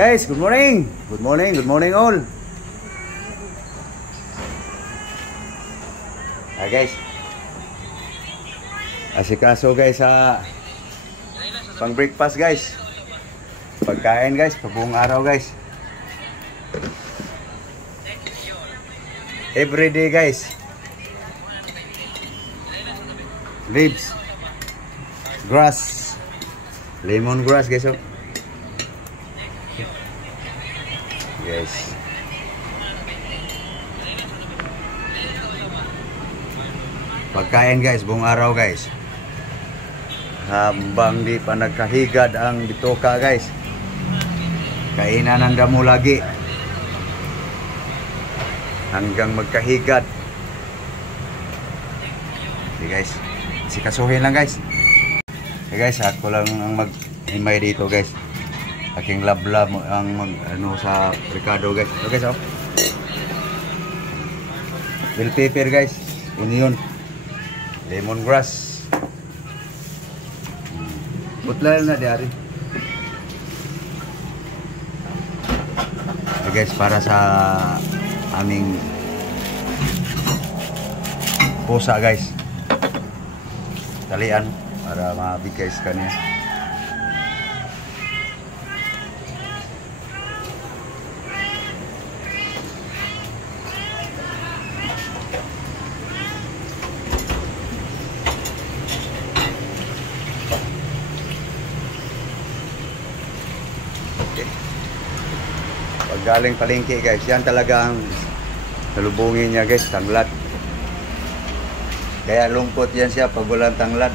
Guys, good morning. Good morning, good morning all. Guys. Asikaso guys sa pang breakfast guys. Pagkain guys, pabuong araw guys. Every day guys. Leaves. Grass. Lemon grass guys oh. Guys. Pagkain guys, buong araw guys. Habang di pa nagkahigad ang bitoka guys. Kainan ng damo lagi. Hanggang magkahigad. Okay guys. Sikasuhin lang guys. Okay guys, ako lang ang mag-himay dito guys. Aking lab-lab ang ano sa Ricardo guys. Okay guys oh. Bell pepper guys. Onion. Lemongrass. Putla na diari. Okay guys, para sa aming pusa guys. Talian para mabigay sa kanya. Pag galing palengke guys, yan talaga ang salubungin niya guys, tanglad. Kaya lungkot yan siya pag walang tanglad.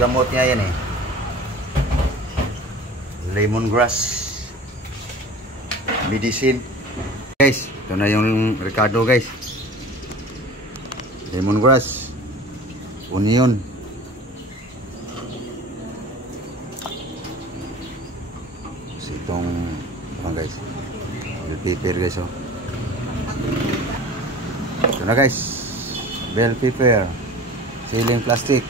Gamot niya yan eh. Lemongrass. Medicine. Guys, ito na yung Ricardo guys. Lemongrass. Onion. Itong guys, bell pepper guys oh. Ito na guys, bell pepper, ceiling plastic,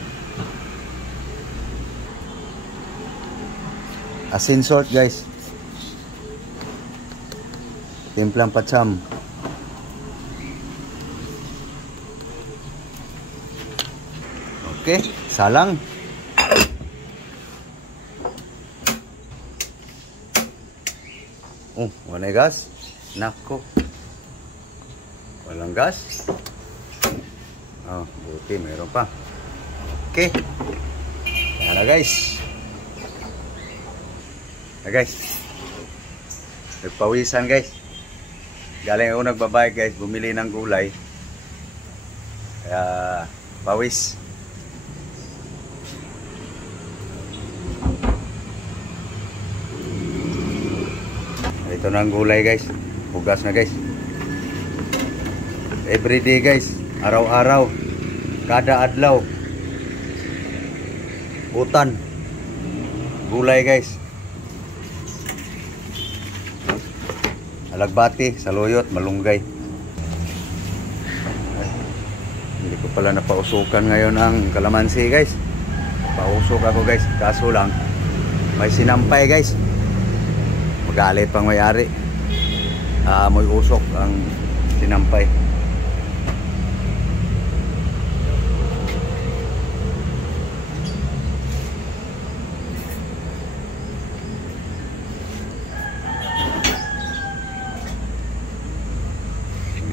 asin salt guys, timplang patsam, okay, salang. Oh, wala gas. Nako. Walang gas. Oh, buti meron pa. Okay. Tara guys. Guys. Nagpawisan guys. Galing ako nagbabike guys, bumili ng gulay. Kaya pawis. Ito na ang gulay guys. Hugas na guys. Everyday guys. Araw-araw. Kada adlaw. Utan. Gulay guys. Alagbati, saluyot, malunggay. Ay, hindi ko pala napausukan ngayon ang kalamansi guys. Pausok ako guys. Kaso lang may sinampay guys. Magalit pang may-ari. May usok ang sinampay.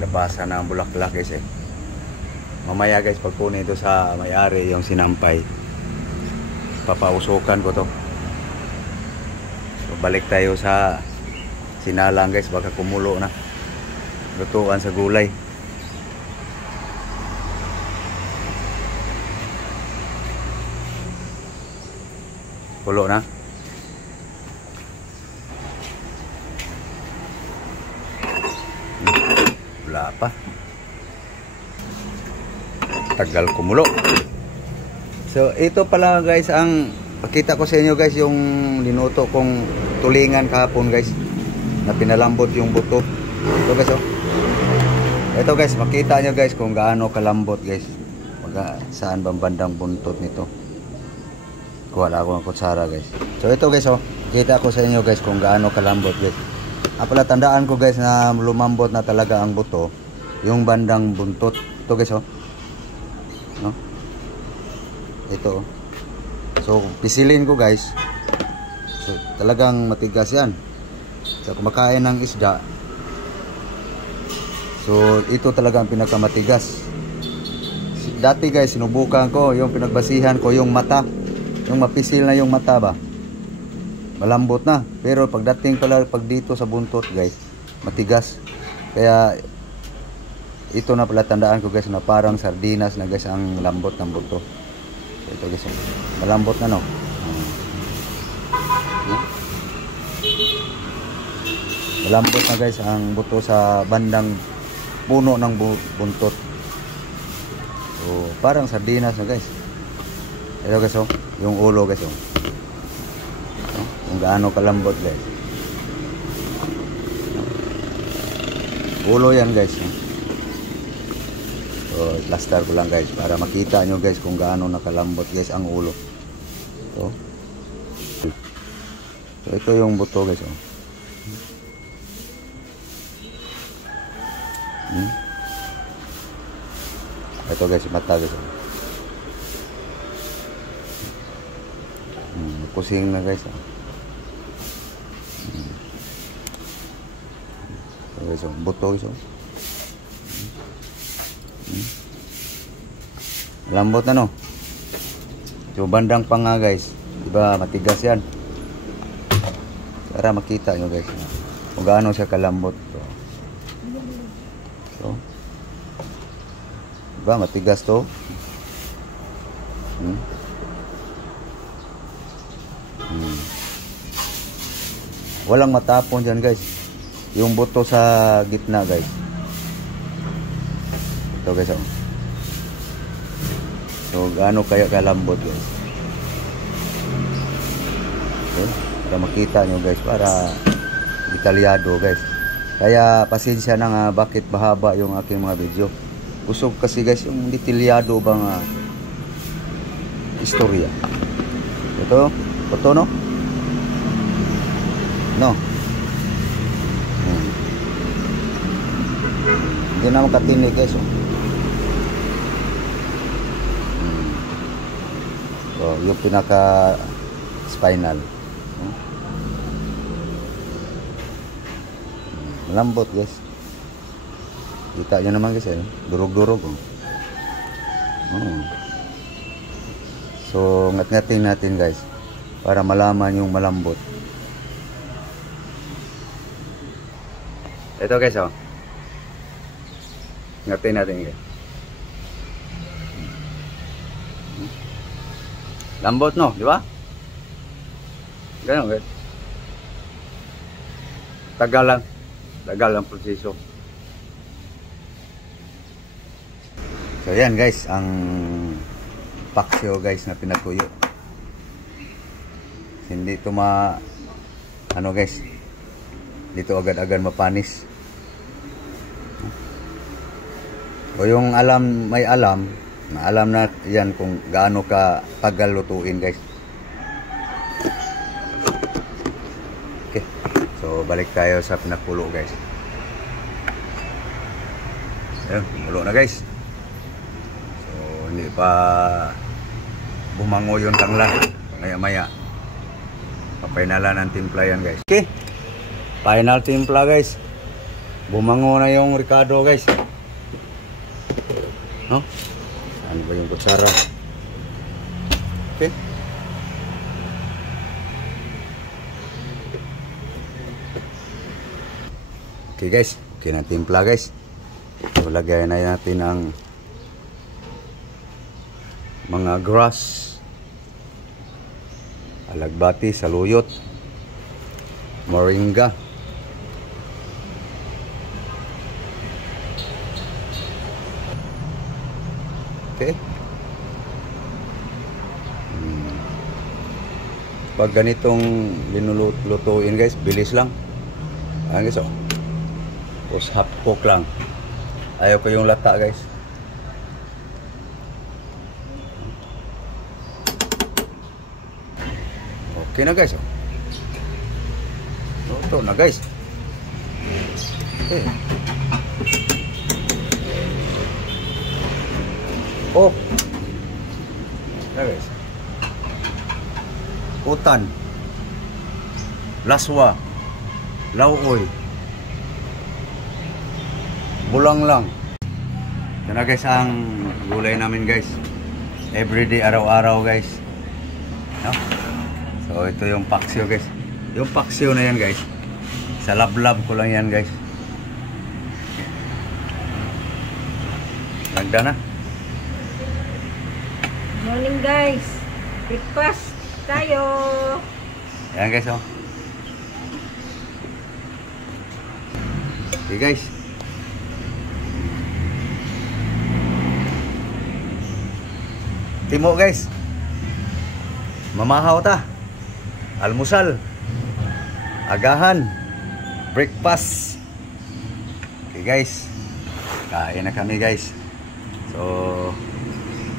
Labasan na ang bulaklak guys eh. Mamaya guys, pag kunin ito sa may-ari yung sinampay, papausukan ko to. Balik tayo sa sinalang guys, baka kumulo na. Lutuan sa gulay. Kulo na. Wala pa. Tagal kumulo. So ito pala guys ang pakita ko sa inyo guys, yung linuto kong tulingan kahapon guys, na pinalambot yung buto. Ito guys oh. Ito guys, makita nyo guys kung gaano kalambot guys. Saan bang bandang buntot nito. Kuha lang ako ng kutsara guys. So ito guys oh. Kita ko sa inyo guys kung gaano kalambot guys. Pala tandaan ko guys na lumambot na talaga ang buto yung bandang buntot. Ito guys oh. No? Ito oh. So pisilin ko guys. So talagang matigas yan. So kumakain ng isda. So ito talaga ang pinakamatigas. Dati guys sinubukan ko yung pinagbasihan ko yung mata. Yung mapisil na yung mata ba. Malambot na, pero pagdating pala pag dito sa buntot guys, matigas. Kaya ito na pala tandaan ko guys na parang sardinas na guys ang lambot ng buto. So, ito guys, malambot na no. Malambot na guys ang buto sa bandang puno ng buntot. So parang sardinas na guys. Ito guys oh, yung ulo guys oh. Kung gaano kalambot guys. Ulo yan guys. So plaster ko lang guys para makita nyo guys kung gaano nakalambot guys ang ulo. So ito yung buto guys oh. Ito guys mata guys oh. Kusing na guys oh. So, buto guys oh. Lambot na no. So bandang panga guys, diba matigas yan. Para makita nyo guys kung gaano siya kalambot. So diba matigas to. Walang matapon dyan guys. Yung buto sa gitna guys. Ito guys oh. So gaano kaya kalambot guys. Okay. Para makita nyo guys. Para detalyado guys. Kaya pasensya na nga bakit mahaba yung aking mga video. Gusto kasi guys yung detalyado bang istorya. Ito no? No. Hindi na makatinig guys oh. So yung pinaka spinal malambot guys. Kita nyo naman guys eh. Durog-durog oh. So ngat-ngatin natin guys para malaman yung malambot. Ito guys oh. Ngatin natin guys. Lambot no, di ba? Ganun guys. Tagal ang proseso. So yan guys, ang paksyo guys na pinatuyo. Hindi ito ano guys, dito agad-agad mapanis. O yung may alam na yan kung gaano ka tagal lutuin guys. Okay, so balik tayo sa pinakulo guys. Ayun, mulo na guys. So hindi pa bumango yung tangla. Maya-maya papainalan ng timpla yan guys. Okay, final timpla guys. Bumango na yung Ricardo guys. No? Ano ba yung kutsara? Okay. Okay guys, okay na timpla guys. So lagyan na natin ang mga grass, alagbati, saluyot, moringa. Okay. Pag ganitong linulutuin guys, bilis lang. Ayan guys oh. Tapos half cook lang. Ayaw ko yung lata guys. Okay na guys oh. Luto na guys. Oh. There guys. Utan. Laswa. Lauoy. Bulang lang. Ito na guys ang gulay namin guys. Everyday, araw-araw guys. No? So ito yung paksiw guys. Yung paksiw na yan guys. Sa lablab ko lang yan guys. Nagda na. Morning guys. Breakfast tayo. Yan guys oh. Okay guys. Timo guys. Mamahaw ta. Almusal. Agahan. Breakfast. Okay guys. Kain na kami guys. So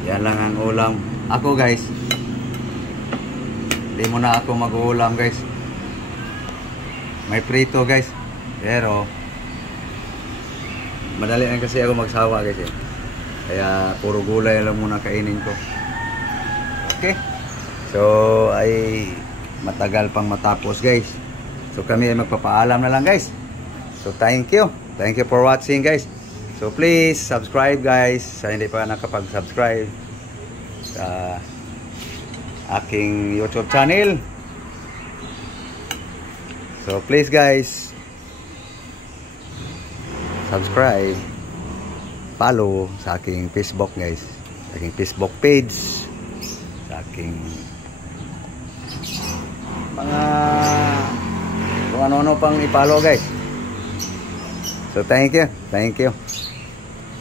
yan lang ang ulam. Ako guys. Hindi mo na ako mag-uulam guys. May prito guys. Pero madali na kasi ako magsawa guys eh. Kaya puro gulay lang muna kainin ko. Okay. So ay matagal pang matapos guys. So kami ay magpapaalam na lang guys. So thank you. Thank you for watching guys. So please subscribe guys sa hindi pa nakapag-subscribe sa aking YouTube channel. So please guys subscribe, follow sa aking Facebook guys. Sa aking Facebook page, sa aking mga kung ano-ano pang i-follow guys. So thank you. Thank you.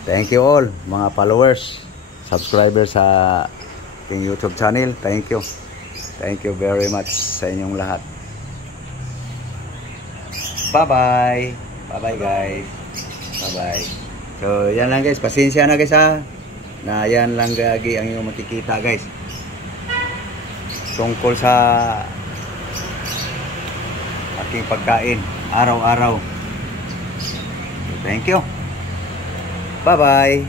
Thank you all mga followers, subscribers sa aking YouTube channel. Thank you. Thank you very much sa inyong lahat. Bye-bye. Bye-bye guys. Bye-bye. So yan lang guys. Pasensya na guys ha. Na yan lang gagi ang inyong makikita guys. Tungkol sa aking pagkain araw-araw. So, thank you. Bye-bye.